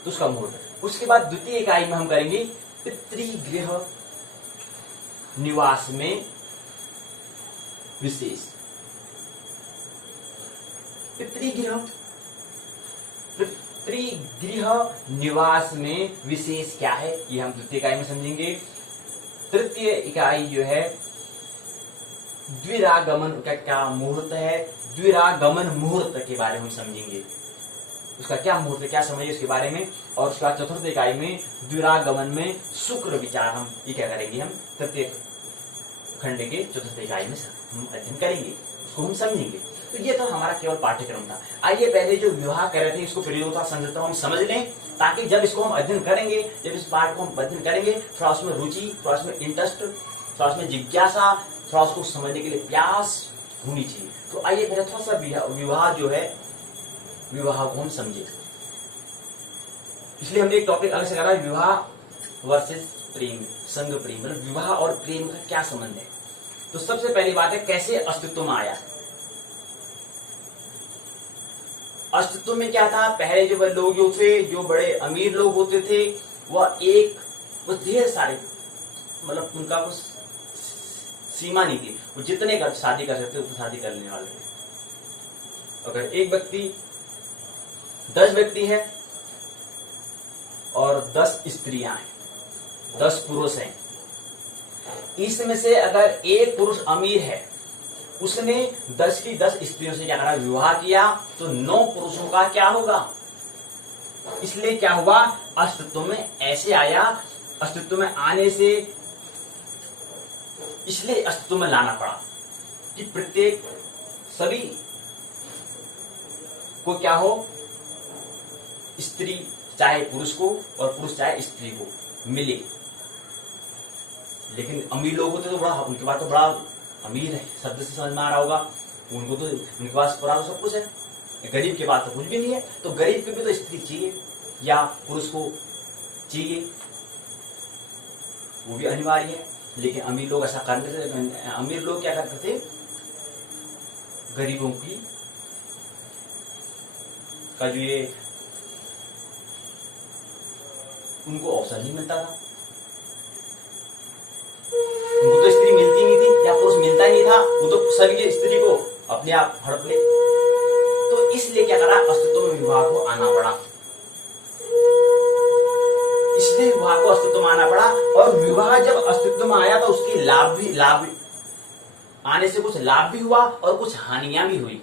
तो उसका मुहूर्त। उसके बाद द्वितीय इकाई में हम करेंगे पितृगृह निवास में विशेष, पितृगृह, पितृगृह निवास में विशेष क्या है, ये हम द्वितीय इकाई में समझेंगे। तृतीय इकाई जो है द्विरागमन का क्या मुहूर्त है, द्विरागमन मुहूर्त के बारे में हम समझेंगे, उसका क्या मुहूर्त है, क्या समझिए उसके बारे में। और उसके बाद चतुर्थ इकाई में द्विरागमन में शुक्र विचार, हम ये क्या करेंगे, हम तृतीय खंड के चतुर्थ इकाई में हम अध्ययन करेंगे, उसको हम समझेंगे। तो ये तो हमारा केवल पाठ्यक्रम था। आइए पहले जो विवाह कर रहे थे इसको प्रयोगता संस्कृत हम समझ लें, ताकि जब इसको हम अध्ययन करेंगे, जब इस पाठ को हम अध्ययन करेंगे, थोड़ा उसमें रुचि, थोड़ा उसमें इंटरेस्ट, थोड़ा उसमें जिज्ञासा, थोड़ा उसको समझने के लिए प्यास होनी चाहिए। तो आइए पहले थोड़ा सा विवाह जो है, विवाह को हम समझे। इसलिए हमने एक टॉपिक अलग से करा, विवाह वर्सेस प्रेम, संग प्रेम, मतलब विवाह और प्रेम का क्या संबंध है। तो सबसे पहली बात है कैसे अस्तित्व में आया। अस्तित्व में क्या था, पहले जो लोग जो थे, जो बड़े अमीर लोग होते थे, वह ढेर सारे, मतलब उनका कुछ सीमा नहीं थी, वो जितने शादी कर सकते उतने शादी कर लेने वाले थे। अगर एक व्यक्ति 10 व्यक्ति है और 10 स्त्रियां हैं, 10 पुरुष हैं, इसमें से अगर एक पुरुष अमीर है, उसने 10 की 10 स्त्रियों से क्या करा, विवाह किया, तो 9 पुरुषों का क्या होगा। इसलिए क्या हुआ, अस्तित्व में ऐसे आया, अस्तित्व में आने से इसलिए अस्तित्व में लाना पड़ा कि प्रत्येक सभी को क्या हो, स्त्री चाहे पुरुष को और पुरुष चाहे स्त्री को मिले। लेकिन अमीर लोग होते तो बड़ा, उनके पास तो बड़ा अमीर है, शब्द से समझ में आ रहा होगा, उनको तो उनके पास पूरा तो सब कुछ है। गरीब के पास तो कुछ भी नहीं है, तो गरीब के भी तो स्त्री चाहिए या पुरुष को चाहिए, वो भी अनिवार्य है। लेकिन अमीर लोग ऐसा करते थे, अमीर लोग क्या करते थे, गरीबों की का जो ये उनको अवसर नहीं मिलता था, उनको तो स्त्री मिलती नहीं थी या पुरुष मिलता ही नहीं था, वो तो सभी स्त्री को अपने आप हड़प ले। तो इसलिए क्या करा, अस्तित्व में विवाह को आना पड़ा, इसलिए विवाह को अस्तित्व में आना पड़ा। और विवाह जब अस्तित्व में आया तो उसके लाभ आने से कुछ लाभ भी हुआ और कुछ हानियां भी हुई।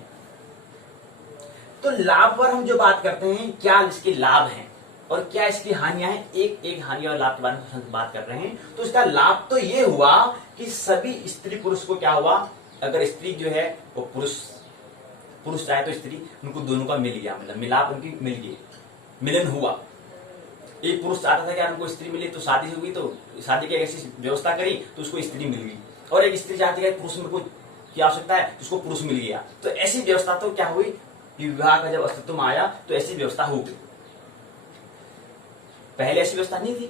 तो लाभ पर हम जो बात करते हैं, क्या इसके लाभ हैं और क्या इसकी हानियां हैं, एक एक हानि और लाभ के बारे में हम बात कर रहे हैं। तो इसका लाभ तो ये हुआ कि सभी स्त्री पुरुष को क्या हुआ, अगर स्त्री जो है वो पुरुष चाहे तो स्त्री, उनको दोनों का मिल गया, मतलब मिलाप उनकी मिल गई, मिलन हुआ। एक पुरुष चाहता था कि उनको स्त्री मिले, तो शादी हुई, तो शादी की ऐसी व्यवस्था करी तो उसको स्त्री मिल गई। और एक स्त्री चाहती है पुरुष में की आवश्यकता है, उसको पुरुष मिल गया। तो ऐसी व्यवस्था तो क्या हुई, विवाह का जब अस्तित्व में आया तो ऐसी व्यवस्था हो गई। पहले ऐसी व्यवस्था नहीं थी।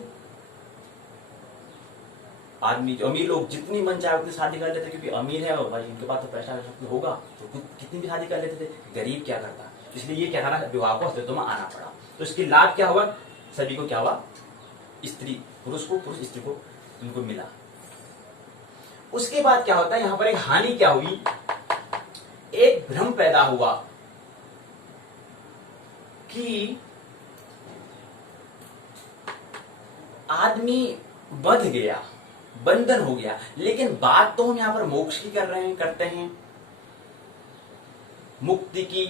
आदमी जो अमीर लोग जितनी मन चाहे उतनी शादी कर लेते, क्योंकि अमीर है और भाई इनके पास तो पैसा होगा तो कितनी भी शादी कर लेते थे। गरीब क्या करता, इसलिए ये क्या था, विवाह को अस्तित्व में आना पड़ा। तो इसके लाभ क्या हुआ, सभी को क्या हुआ, स्त्री पुरुष को, पुरुष स्त्री को, उनको मिला। उसके बाद क्या होता है, यहां पर एक हानि क्या हुई, एक भ्रम पैदा हुआ कि आदमी बंध गया, बंधन हो गया। लेकिन बात तो हम यहां पर मोक्ष की करते हैं, मुक्ति की।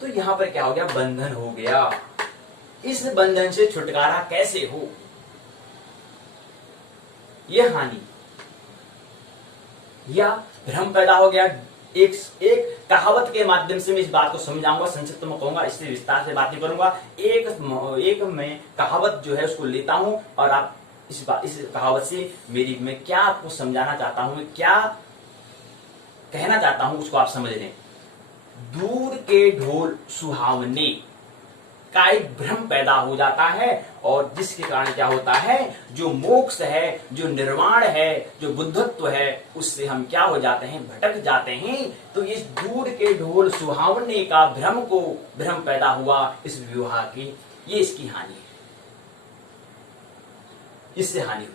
तो यहां पर क्या हो गया, बंधन हो गया। इस बंधन से छुटकारा कैसे हो, यह हानि या भ्रम पैदा हो गया। एक कहावत के माध्यम से मैं इस बात को समझाऊंगा, संक्षिप्त में कहूंगा, इससे विस्तार से बात नहीं करूंगा। एक मैं कहावत जो है उसको लेता हूं और आप इस कहावत से मैं क्या आपको समझाना चाहता हूं, मैं क्या कहना चाहता हूं, उसको आप समझ लें। दूर के ढोल सुहावने का एक भ्रम पैदा हो जाता है, और जिसके कारण क्या होता है, जो मोक्ष है, जो निर्वाण है, जो बुद्धत्व है, उससे हम क्या हो जाते हैं, भटक जाते हैं। तो इस दूर के ढोल सुहावने का भ्रम पैदा हुआ इस विवाह की, ये इसकी हानि है, इससे हानि हुई।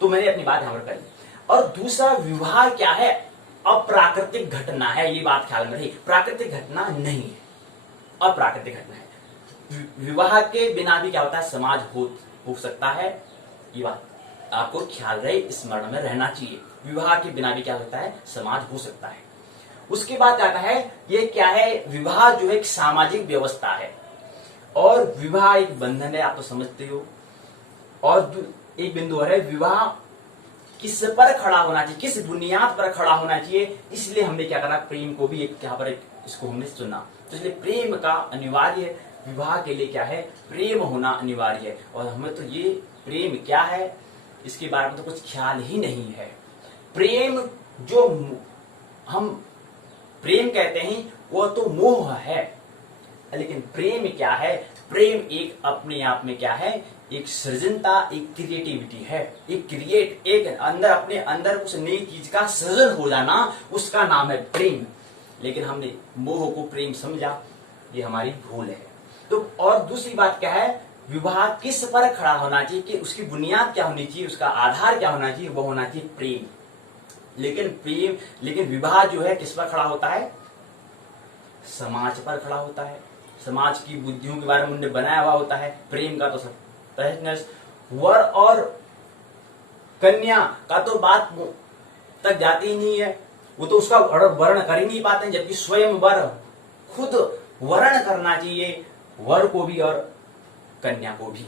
तो मैंने अपनी बात यहां पर कर ली। और दूसरा, विवाह क्या है, अप्राकृतिक घटना है, ये बात ख्याल में रही, प्राकृतिक घटना नहीं है, अप्राकृतिक घटना है। विवाह के बिना भी क्या होता है, समाज हो सकता है, ये बात आपको ख्याल रहे, स्मरण में रहना चाहिए। विवाह के बिना भी क्या होता है, समाज हो सकता है। उसके बाद आता है, ये क्या है, विवाह जो है एक सामाजिक व्यवस्था है और विवाह एक बंधन है, आप तो समझते हो। और एक बिंदु है, विवाह किस पर खड़ा होना चाहिए, किस बुनियाद पर खड़ा होना चाहिए, इसलिए हमने क्या करा, प्रेम को भी एक यहाँ पर इसको हमने चुना। तो इसलिए प्रेम का अनिवार्य, विवाह के लिए क्या है, प्रेम होना अनिवार्य है। और हमें तो ये प्रेम क्या है इसके बारे में तो कुछ ख्याल ही नहीं है। प्रेम जो हम प्रेम कहते हैं वो तो मोह है, लेकिन प्रेम क्या है, प्रेम एक अपने आप में क्या है, एक सृजनता, एक क्रिएटिविटी है, एक अंदर अपने अंदर उस नई चीज का सृजन हो जाना, उसका नाम है प्रेम। लेकिन हमने मोह को प्रेम समझा, ये हमारी भूल है। तो और दूसरी बात क्या है, विवाह किस पर खड़ा होना चाहिए, कि उसकी बुनियाद क्या होनी चाहिए, उसका आधार क्या होना चाहिए, वो होना चाहिए प्रेम। लेकिन विवाह जो है किस पर खड़ा होता है, समाज पर खड़ा होता है, समाज की बुद्धियों के बारे में उन्होंने बनाया हुआ होता है। प्रेम का तो सब वर और कन्या का तो बात तक जाती ही नहीं है, वो तो उसका वर्ण कर ही नहीं पाते हैं, जबकि स्वयं वर खुद वर्ण करना चाहिए, वर को भी और कन्या को भी।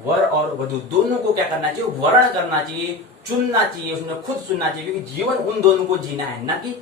वर और वधू दोनों को क्या करना चाहिए, वर्ण करना चाहिए, चुनना चाहिए, उसने खुद चुनना चाहिए, क्योंकि जीवन उन दोनों को जीना है, न कि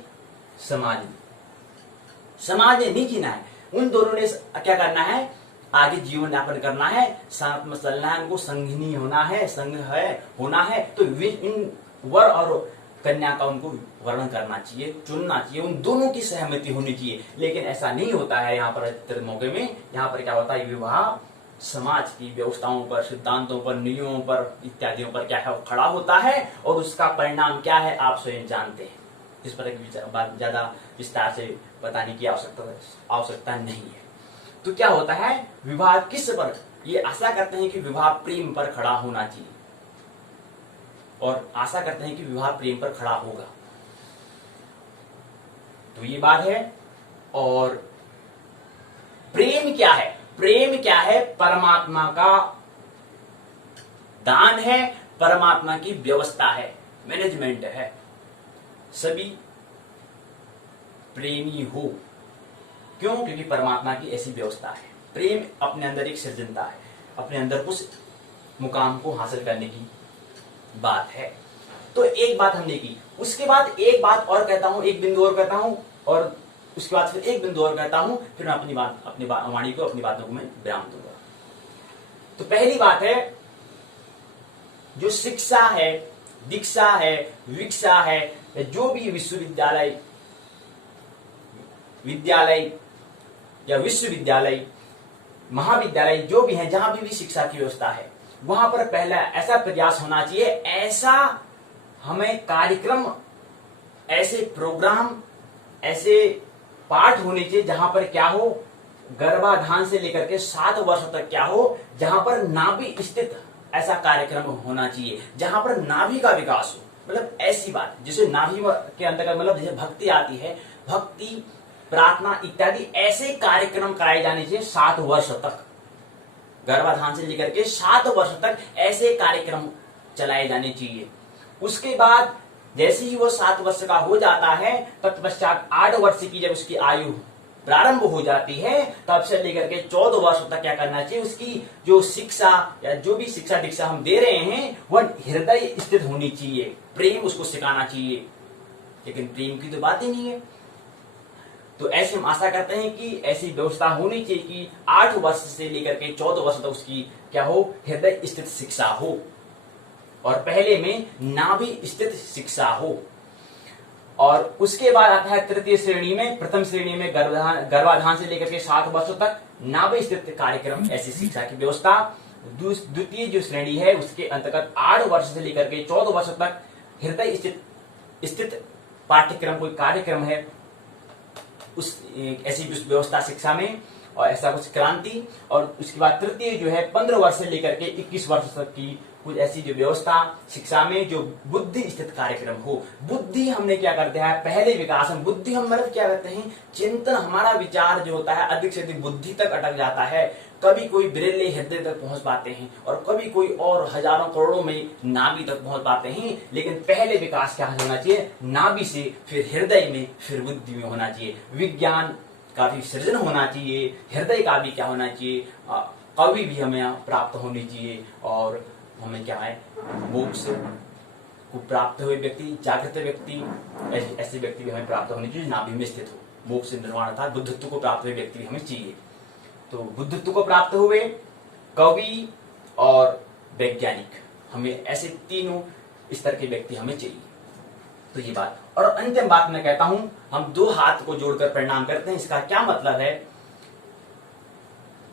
समाज ने नहीं जीना है। उन दोनों ने क्या करना है, आगे जीवन यापन करना है, साथ में चलना है, उनको संघनी होना है, संघ है होना है। तो इन वर और कन्या का उनको वर्ण करना चाहिए, चुनना चाहिए, उन दोनों की सहमति होनी चाहिए। लेकिन ऐसा नहीं होता है यहाँ पर मौके में। यहाँ पर क्या होता है, विवाह समाज की व्यवस्थाओं पर, सिद्धांतों पर, नियमों पर, इत्यादियों पर क्या है, खड़ा होता है, और उसका परिणाम क्या है आप स्वयं जानते हैं। इस पर ज्यादा विस्तार से बताने की आवश्यकता नहीं है। तो क्या होता है, विवाह किस पर, ये आशा करते हैं कि विवाह प्रेम पर खड़ा होना चाहिए, और आशा करते हैं कि विवाह प्रेम पर खड़ा होगा। तो ये बात है। और प्रेम क्या है, प्रेम क्या है, परमात्मा का दान है, परमात्मा की व्यवस्था है, मैनेजमेंट है। सभी प्रेमी हो, क्यों, क्योंकि परमात्मा की ऐसी व्यवस्था है। प्रेम अपने अंदर एक सृजनता है, अपने अंदर उस मुकाम को हासिल करने की बात है। तो एक बात हमने की, उसके बाद एक बात और कहता हूं, एक बिंदु और कहता हूं, और उसके बाद फिर एक बिंदु और कहता हूं, फिर मैं अपनी वाणी को, अपनी बातों को मैं विराम दूंगा। तो पहली बात है, जो शिक्षा है, दीक्षा है, विक्षा है, जो भी विश्वविद्यालय या विश्वविद्यालय, महाविद्यालय जो भी है, जहां भी शिक्षा की व्यवस्था है, वहां पर पहला ऐसा प्रयास होना चाहिए, ऐसा हमें कार्यक्रम, ऐसे प्रोग्राम, ऐसे पाठ होने चाहिए जहां पर क्या हो, गर्भाधान से लेकर के 7 वर्ष तक क्या हो, जहां पर नाभि स्थित ऐसा कार्यक्रम होना चाहिए, जहां पर नाभि का विकास हो। मतलब ऐसी बात जिसे नाभि के अंतर्गत, मतलब जैसे भक्ति आती है, भक्ति, प्रार्थना इत्यादि ऐसे कार्यक्रम कराए जाने चाहिए 7 वर्ष तक, गर्भाधान से लेकर के 7 वर्ष तक ऐसे कार्यक्रम चलाए जाने चाहिए। उसके बाद जैसे ही वो 7 वर्ष का हो जाता है, तत्पश्चात 8 वर्ष की जब उसकी आयु प्रारंभ हो जाती है, तब से लेकर के 14 वर्ष तक क्या करना चाहिए, उसकी जो शिक्षा या जो भी शिक्षा दीक्षा हम दे रहे हैं, वह हृदय स्थित होनी चाहिए, प्रेम उसको सिखाना चाहिए। लेकिन प्रेम की तो बात ही नहीं है। तो ऐसे हम आशा करते हैं कि ऐसी व्यवस्था होनी चाहिए कि 8 वर्ष से लेकर के 14 वर्ष तक उसकी क्या हो, हृदय स्थित शिक्षा हो, और पहले में नाभि स्थित शिक्षा हो। और उसके बाद आता है तृतीय श्रेणी में, प्रथम श्रेणी में गर्भाधान से लेकर के 7 वर्षों तक नाभि स्थित कार्यक्रम, ऐसी शिक्षा की व्यवस्था। द्वितीय जो श्रेणी है उसके अंतर्गत 8 वर्ष से लेकर के 14 वर्ष तक हृदय स्थित पाठ्यक्रम, कोई कार्यक्रम है, उस ऐसी व्यवस्था शिक्षा में। और ऐसा कुछ क्रांति। और उसके बाद तृतीय जो है 15 वर्ष से लेकर के 21 वर्ष तक की कुछ ऐसी जो व्यवस्था शिक्षा में जो बुद्धि स्थित कार्यक्रम हो। बुद्धि हमने क्या कर दिया है, पहले विकास में बुद्धि हम मतलब क्या करते हैं, चिंतन, हमारा विचार जो होता है अधिक से अधिक बुद्धि तक अटक जाता है। कभी कोई बिरले हृदय तक पहुंच पाते हैं और कभी कोई और हजारों करोड़ों में नाभि तक पहुंच पाते हैं। लेकिन पहले विकास क्या होना चाहिए, नाभि से, फिर हृदय में, फिर बुद्धि में होना चाहिए। विज्ञान का भी सृजन होना चाहिए, हृदय का भी क्या होना चाहिए, कवि भी हमें प्राप्त होनी चाहिए। और हमें क्या है, मोक्ष को प्राप्त हुए व्यक्ति, जागृत व्यक्ति, ऐसे व्यक्ति भी हमें प्राप्त होने चाहिए नाभि में स्थित हो। मोक्ष निर्वाण था बुद्धत्व को प्राप्त हुए व्यक्ति भी हमें चाहिए। तो बुद्धत्व को प्राप्त हुए, कवि और वैज्ञानिक, हमें ऐसे तीनों स्तर के व्यक्ति हमें चाहिए। तो ये बात। और अंतिम बात मैं कहता हूं, हम दो हाथ को जोड़कर प्रणाम करते हैं। इसका क्या मतलब है,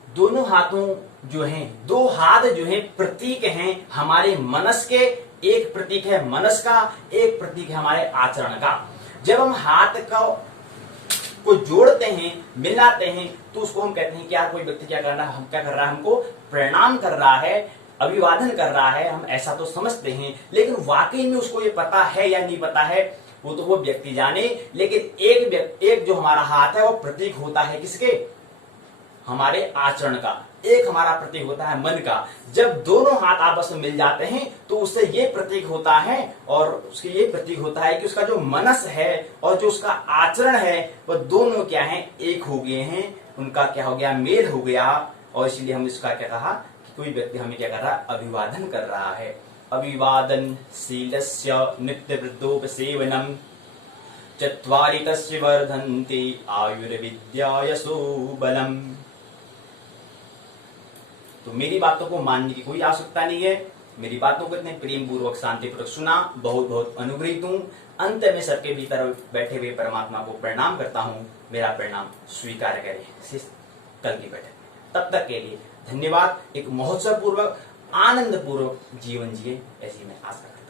दोनों हाथों जो हैं, दो हाथ जो हैं प्रतीक हैं हमारे मनस के। एक प्रतीक है मनस का, एक प्रतीक है हमारे आचरण का। जब हम हाथ को जोड़ते हैं, मिलाते हैं, तो उसको हम कहते हैं कि यार कोई व्यक्ति क्या कर रहा है, हम क्या कर रहा है, हमको प्रणाम कर रहा है, अभिवादन कर रहा है। हम ऐसा तो समझते हैं, लेकिन वाकई में उसको ये पता है या नहीं पता है, वो तो वो व्यक्ति जाने। लेकिन एक जो हमारा हाथ है वो प्रतीक होता है किसके, हमारे आचरण का। एक हमारा प्रतीक होता है मन का। जब दोनों हाथ आपस में मिल जाते हैं तो उससे ये प्रतीक होता है, और उसके ये प्रतीक होता है कि उसका जो मनस है और जो उसका आचरण है वो दोनों क्या है, एक हो गए हैं, उनका क्या हो गया, मेल हो गया। और इसलिए हम इसका क्या कहा कि कोई व्यक्ति हमें क्या कर रहा है, अभिवादन कर रहा है। अभिवादन शीलस्य नित्य वृद्धोपसेवनम चत्वारि तस्य वर्धन्ते आयुर्विद्या यशो बलम। तो मेरी बातों को मानने की कोई आवश्यकता नहीं है। मेरी बातों को इतने प्रेम पूर्वक शांति पूर्वक सुना, बहुत बहुत अनुग्रहित हूं। अंत में सबके भीतर बैठे हुए परमात्मा को प्रणाम करता हूं। मेरा प्रणाम स्वीकार करें कल की बैठक में। तब तक के लिए धन्यवाद। एक महोत्सव पूर्वक, आनंद पूर्वक जीवन जिए, ऐसी मैं आशा करता हूं।